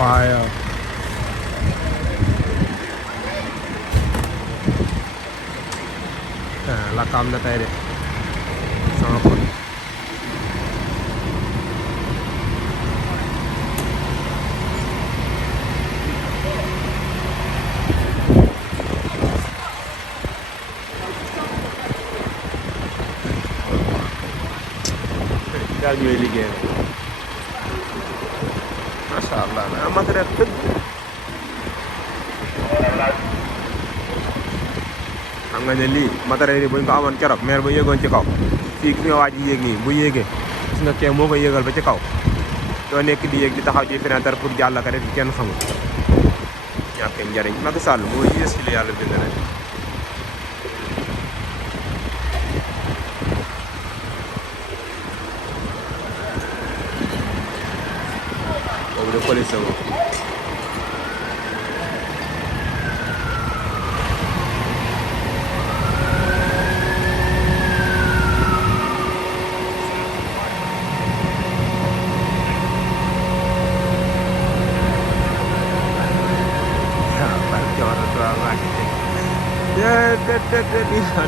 fire. Lakk am na tey de sama pot. daal ñooy liggéey macha allah na matériel dëgg. xam nga ne lii matériel yi buñ ko amoon keroog maire ba yéegoon ci kaw fii gis nga waa ji yéeg nii bu yéegee gis nga kee moo ko yéegal ba ci kaw doo nekk di yéeg di taxaw ci fenêtre pour jàll ka def kenn xamul ñàkk njariñ. Macky Sall moo yées ci li yàlla bind rek. boobu de police la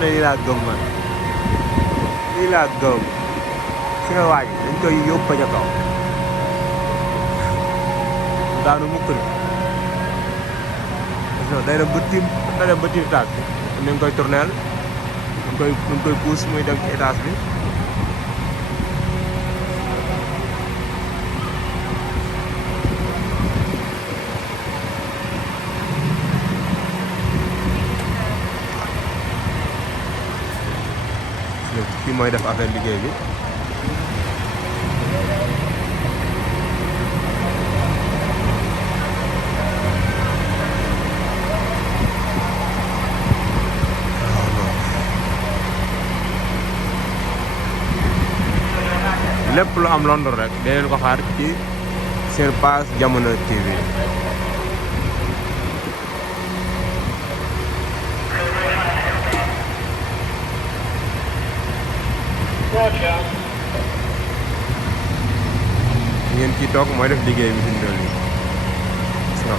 lii laa gëm man lii laa gëm si nga waaj dañ koy yóbbu ba ca kaw daanu mukk ni day dem ba tiim taas bi ni nga koy tourneel ñu ngi koy pousse muy dem ci étage bi. kii mooy def affaire liggéey bi lépp lu am Londres rek da leen ko xaar ci seen page Jamono TV. ngeen ciy toog mooy def liggéey bi fi mu toll nii gis nga.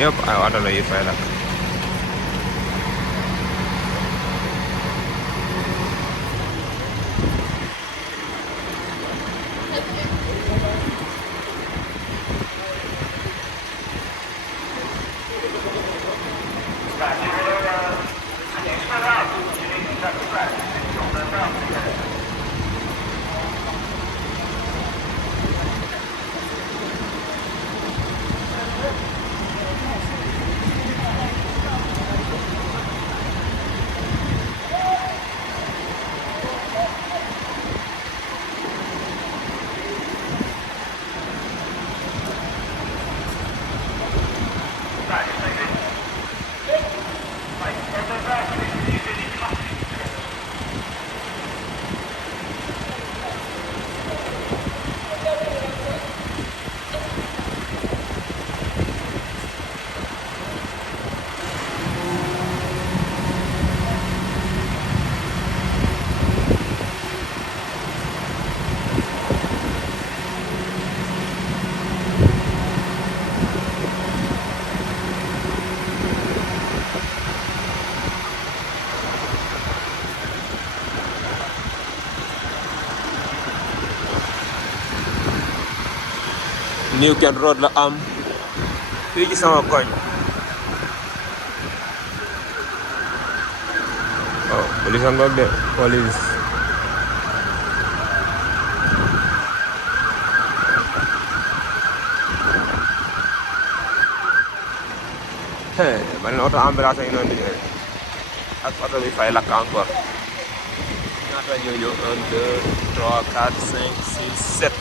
yëpp ay oto la yu fay lakk. New Kent Road la am fii ci sama koñ. Oh police a ngoog de police. Bari na oto ambulance yi noonu di ak oto bi fay lakk encore. ñaata ñoo ñëw 1 2 3 4 5 6 7.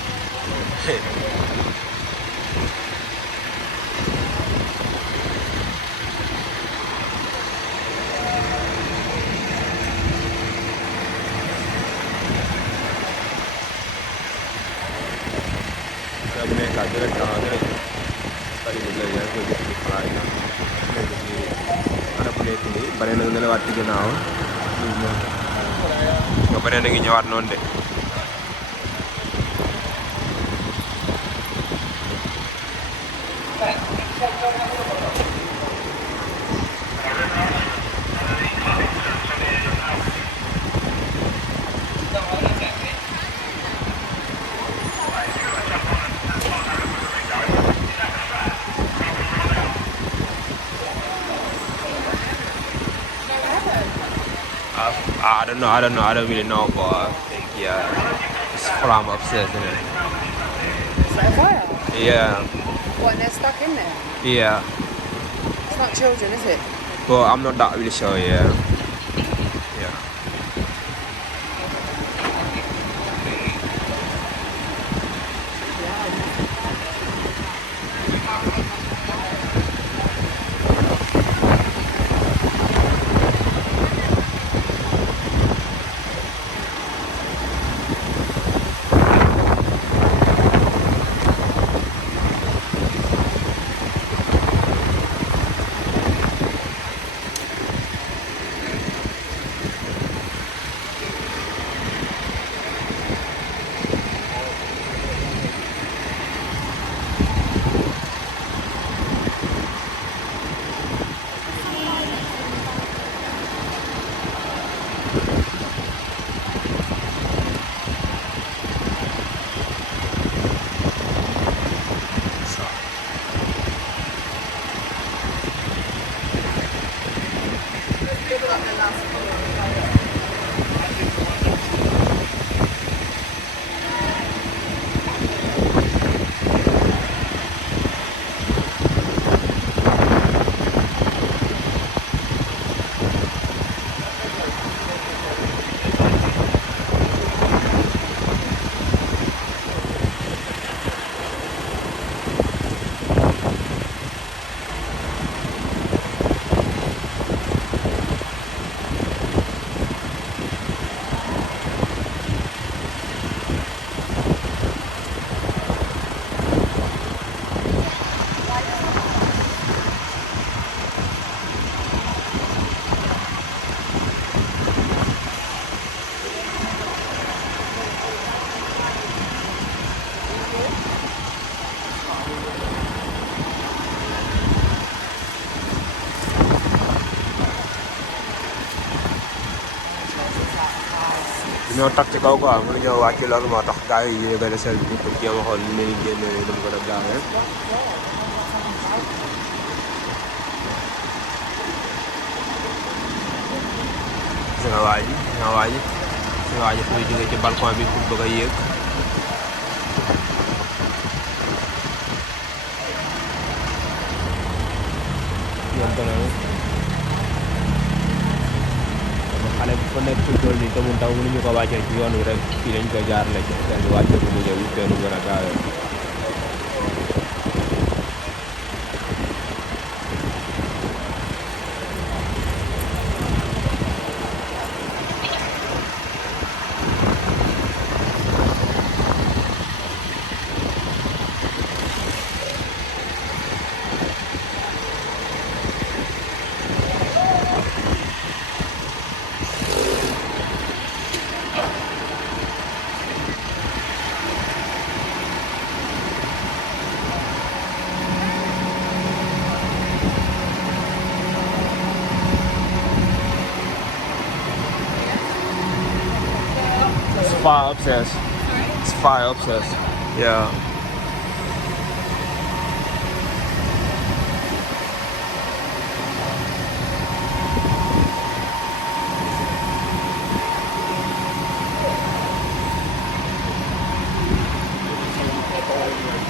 bu nekkaat direct tali bi lay yaa ngi koy gis ci xalaat yi ana bu nekk nii bare na nga lewaat ci ginnaaw nga bare na ngi ñëwaat noonu de. I don't know. I don't really know, but I think, yeah, it's from upstairs, isn't it? Is that a fire? Yeah, What, and they're stuck in there? yeah. It's not children, is it? But I'm not that really sure, yeah. Yeah. ñoo tax ci kaw quoi mënu ñoo wàcc loolu moo tax gars yi yéegale sel bi pour jéem a xool ni leen génne lu mu gën a gaawee. gis nga waa ji gis nga waa ji gis nga waa ji dafay jógee ci balcon bi pour bëgg a yéeg. ñoom tamit xale bu fa nekk ci tool yi te mu taw mënuñu ko wàccee ci yoon wi rek fii lañ ko jaarale ci seen bi wàcce ko mu ñëw it teenu gën a gaawee. Fire upstairs. It's fire upstairs. Yeah. Bye.